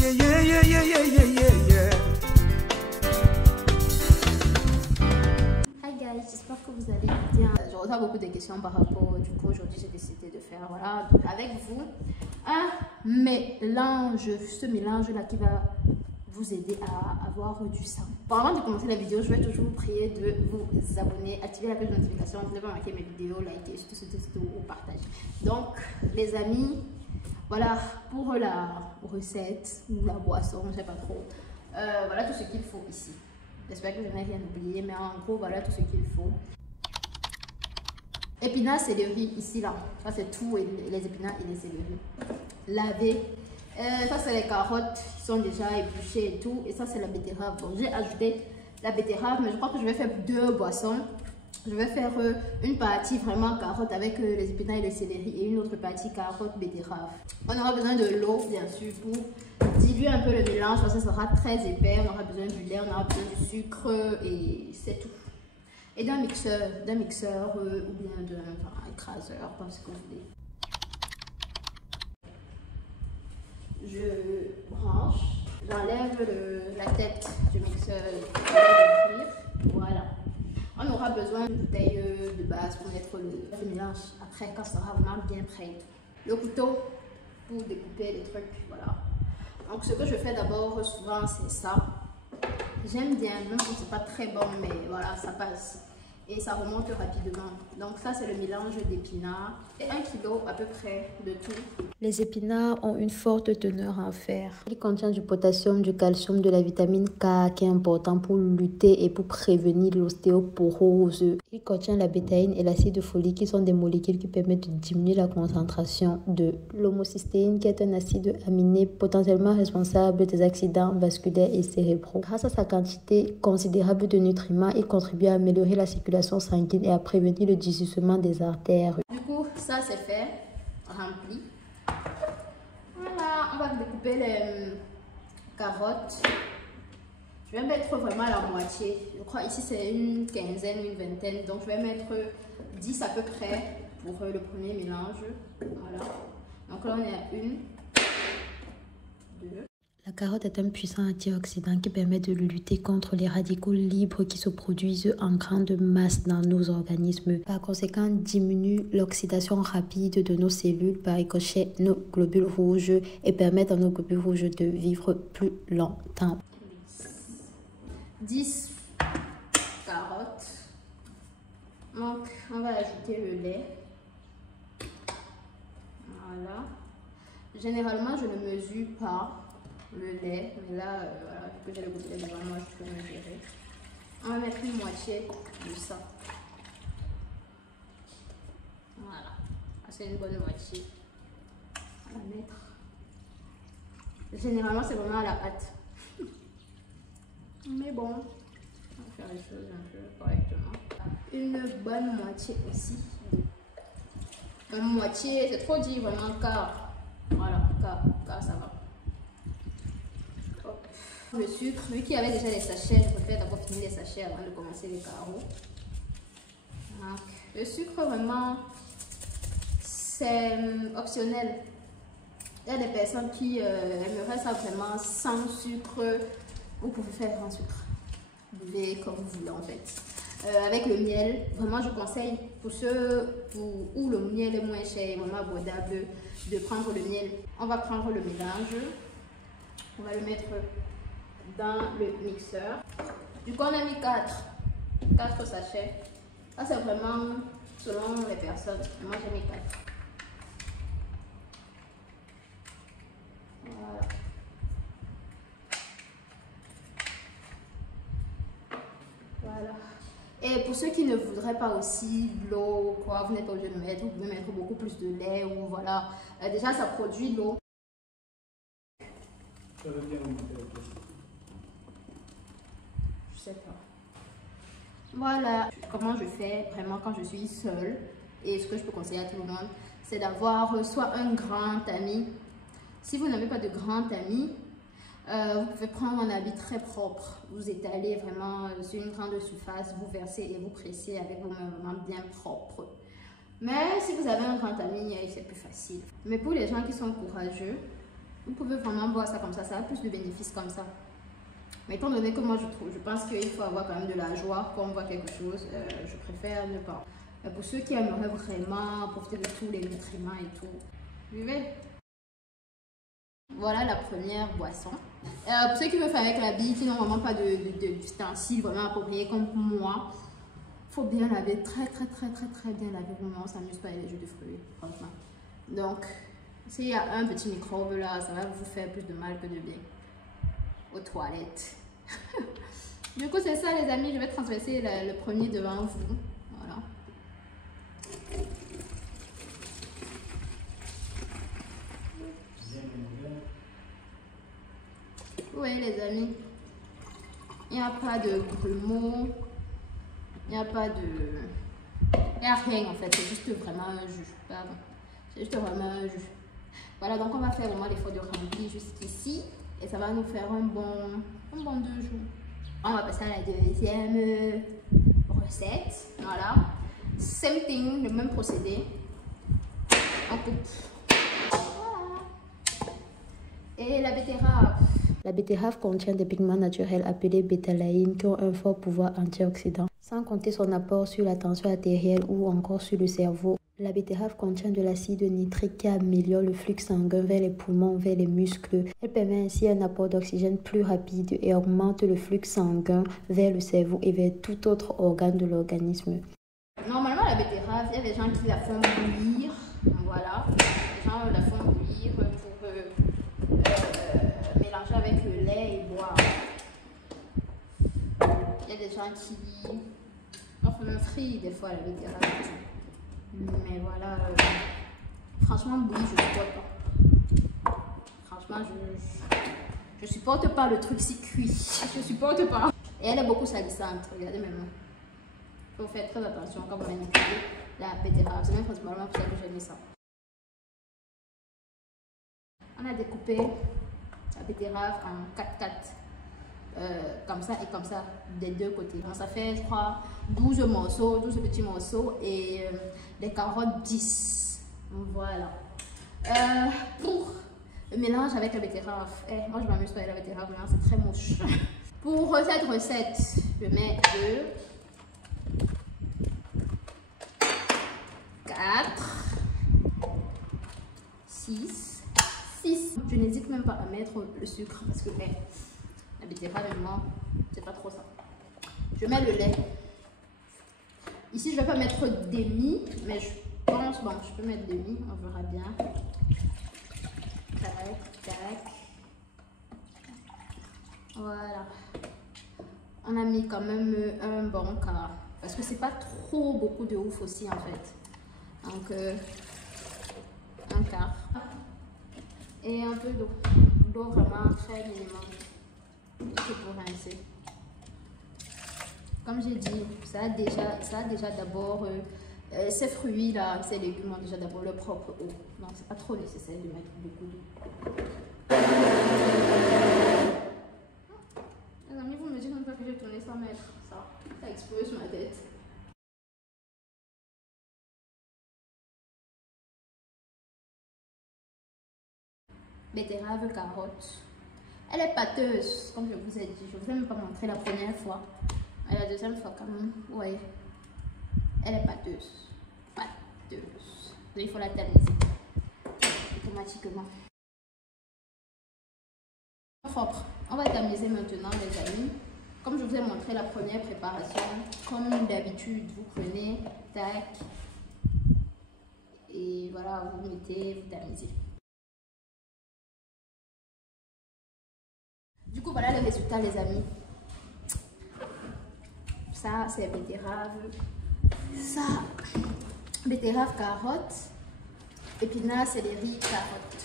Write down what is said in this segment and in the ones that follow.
Yeah, yeah, yeah, yeah, yeah, yeah, yeah, yeah. Hi guys, j'espère que vous allez bien. Je reçois beaucoup de questions par rapport, du coup aujourd'hui j'ai décidé de faire voilà, avec vous un mélange, ce mélange là qui va vous aider à avoir du sang. Bon, avant de commencer la vidéo, je vais toujours vous prier de vous abonner, activer la cloche de notification, ne pas manquer mes vidéos, liker, surtout ou partager. Donc les amis, voilà pour la recette ou la boisson, je ne sais pas trop. Voilà tout ce qu'il faut ici. J'espère que je n'ai rien oublié, mais en gros, voilà tout ce qu'il faut. Épinards, céleri, ici, là. Ça, c'est tout, les épinards et les céleri. Laver. Ça, c'est les carottes qui sont déjà épluchées et tout. Et ça, c'est la betterave. Donc, j'ai ajouté la betterave, mais je crois que je vais faire deux boissons. Je vais faire une partie vraiment carotte avec les épinards et les céleri et une autre partie carotte, betterave. On aura besoin de l'eau, bien sûr, pour diluer un peu le mélange parce que ça sera très épais. On aura besoin du lait, on aura besoin du sucre et c'est tout. Et d'un mixeur ou bien d'un écraseur, pas ce que vous voulez. Je branche, j'enlève la tête du mixeur. Voilà. On aura besoin d'une bouteille de base pour mettre le mélange après quand ça sera vraiment bien prêt. Le couteau pour découper les trucs, voilà. Donc ce que je fais d'abord souvent c'est ça. J'aime bien, même si c'est pas très bon, mais voilà, ça passe. Et ça remonte rapidement. Donc ça c'est le mélange d'épinards. Et 1 kg à peu près de tout. Les épinards ont une forte teneur en fer. Il contient du potassium, du calcium, de la vitamine K qui est important pour lutter et pour prévenir l'ostéoporose. Il contient la bétaïne et l'acide folique qui sont des molécules qui permettent de diminuer la concentration de l'homocystéine qui est un acide aminé potentiellement responsable des accidents vasculaires et cérébraux. Grâce à sa quantité considérable de nutriments, il contribue à améliorer la circulation sanguine et à prévenir le durcissement des artères. Du coup, ça c'est fait, rempli. Voilà, on va découper les carottes. Je vais mettre vraiment la moitié. Je crois ici c'est une quinzaine, une vingtaine. Donc je vais mettre 10 à peu près pour le premier mélange. Voilà. Donc là on est à 1, 2. La carotte est un puissant antioxydant qui permet de lutter contre les radicaux libres qui se produisent en grande masse dans nos organismes. Par conséquent, diminue l'oxydation rapide de nos cellules par ricochet nos globules rouges et permet à nos globules rouges de vivre plus longtemps. 10 carottes. Donc on va ajouter le lait. Voilà. Généralement je ne mesure pas le lait, mais là, voilà, vu que j'ai le gouttière devant moi, je peux mesurer. On va mettre une moitié de ça. Voilà, c'est une bonne moitié. On va mettre. Généralement, c'est vraiment à la hâte. Mais bon, on va faire les choses un peu correctement. Une bonne moitié aussi. Une moitié, c'est trop dit vraiment, car voilà, car ça va. Le sucre, vu qu'il y avait déjà les sachets, je préfère d'abord finir les sachets avant de commencer les carreaux. Donc, le sucre, vraiment, c'est optionnel. Il y a des personnes qui aimeraient ça vraiment sans sucre. Vous pouvez faire sans sucre. Vous buvez comme vous voulez en fait. Avec le miel, vraiment je conseille pour ceux où le miel est moins cher et vraiment abordable de prendre le miel. On va prendre le mélange. On va le mettre dans le mixeur. Du coup on a mis 4 sachets. Ça c'est vraiment selon les personnes. Moi j'ai mis 4. Voilà. Voilà. Et pour ceux qui ne voudraient pas aussi de l'eau, quoi, vous n'êtes pas obligé de mettre, vous pouvez mettre beaucoup plus de lait ou voilà. Déjà ça produit l'eau. Ça veut bien augmenter la question. Je sais pas. Voilà comment je fais vraiment quand je suis seule. Et ce que je peux conseiller à tout le monde, c'est d'avoir soit un grand ami. Si vous n'avez pas de grand ami, vous pouvez prendre un habit très propre, vous étalez vraiment sur une grande surface, vous versez et vous pressez avec vos mains vraiment bien propres. Mais si vous avez un grand ami, c'est plus facile. Mais pour les gens qui sont courageux, Vous pouvez vraiment boire ça comme ça a plus de bénéfices comme ça. Mais étant donné que moi je pense qu'il faut avoir quand même de la joie quand on voit quelque chose, je préfère ne pas. Mais pour ceux qui aimeraient vraiment profiter de tous les nutriments et tout, buvez. Voilà la première boisson. Pour ceux qui veulent faire avec la bille, qui n'ont vraiment pas d'ustensiles vraiment appropriés comme moi, il faut bien laver, très bien laver. Vraiment, on s'amuse pas avec les jus de fruits, franchement. Donc, s'il y a un petit microbe là, ça va vous faire plus de mal que de bien. Aux toilettes. Du coup, c'est ça les amis, je vais transverser le premier devant vous. Voilà. Oui les amis, il n'y a pas de grumeaux, il n'y a pas de... Il n'y a rien en fait, c'est juste vraiment un jus. Pardon. C'est juste vraiment un jus. Voilà, donc on va faire vraiment l'effort de remplir jusqu'ici. Et ça va nous faire un bon 2 jours. On va passer à la deuxième recette. Voilà. Same thing, le même procédé. On coupe. Voilà. Et la betterave. La betterave contient des pigments naturels appelés bétalaïnes qui ont un fort pouvoir antioxydant. Sans compter son apport sur la tension artérielle ou encore sur le cerveau. La betterave contient de l'acide nitrique qui améliore le flux sanguin vers les poumons, vers les muscles. Elle permet ainsi un apport d'oxygène plus rapide et augmente le flux sanguin vers le cerveau et vers tout autre organe de l'organisme. Normalement, la betterave, il y a des gens qui la font bouillir. Voilà. Les gens la font bouillir pour mélanger avec le lait et boire. Il y a des gens qui font un frit des fois la betterave. Mais voilà, franchement, bouillie, je supporte pas. Franchement, je supporte pas le truc si cuit. Je supporte pas. Et elle est beaucoup salissante. Regardez mes mains. Il faut faire très attention quand vous manipulez la betterave. C'est même principalement pour ça que j'ai mis ça. On a découpé la betterave en 4-4. Comme ça et comme ça des deux côtés. Donc ça fait je crois 12 morceaux, 12 petits morceaux et des carottes 10. Voilà. Pour le mélange avec la betterave, moi je m'amuse pas avec la betterave, c'est très moche. Pour cette recette, je mets 2, 4, 6. Je n'hésite même pas à mettre le sucre parce que la betterave, c'est pas trop ça. Je mets le lait. Ici, je vais pas mettre demi, mais je pense, bon, je peux mettre demi, on verra bien. Tac. Voilà. On a mis quand même un bon quart, parce que c'est pas trop beaucoup de ouf aussi en fait. Donc, un quart. Et un peu d'eau. D'eau vraiment très minimum. Pour rincer. Comme j'ai dit, ça a déjà d'abord ces fruits là, ces légumes ont déjà d'abord leur propre eau. Donc c'est pas trop nécessaire de mettre beaucoup d'eau. Les amis, vous me dites même pas que j'ai tourné sans mettre ça. Ça a explosé sur ma tête. Betterave, carotte. Elle est pâteuse, comme je vous ai dit. Je vous ai même pas montré la première fois. Et la deuxième fois, quand même, vous voyez. Elle est pâteuse. Donc, il faut la tamiser automatiquement. Propre. On va tamiser maintenant, les amis. Comme je vous ai montré la première préparation, comme d'habitude, vous prenez, tac. Et voilà, vous mettez, vous tamisez. Du coup, voilà le résultat, les amis. Ça, c'est betterave. Ça, betterave, carotte. Épinards, céleri, carotte.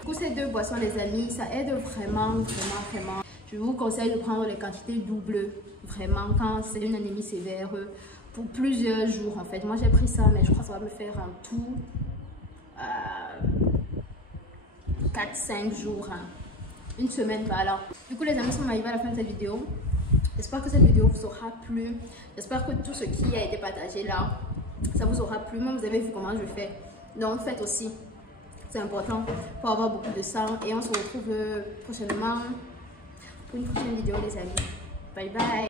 Du coup, ces deux boissons, les amis, ça aide vraiment. Je vous conseille de prendre les quantités doubles. Vraiment, quand c'est une anémie sévère, pour plusieurs jours, en fait. Moi, j'ai pris ça, mais je crois que ça va me faire en tout 4-5 jours. Hein. Une semaine, voilà. Du coup, les amis, on arrive à la fin de cette vidéo. J'espère que cette vidéo vous aura plu. J'espère que tout ce qui a été partagé là, ça vous aura plu. Moi, vous avez vu comment je fais. Donc, faites aussi. C'est important pour avoir beaucoup de sang. Et on se retrouve prochainement pour une prochaine vidéo, les amis. Bye bye.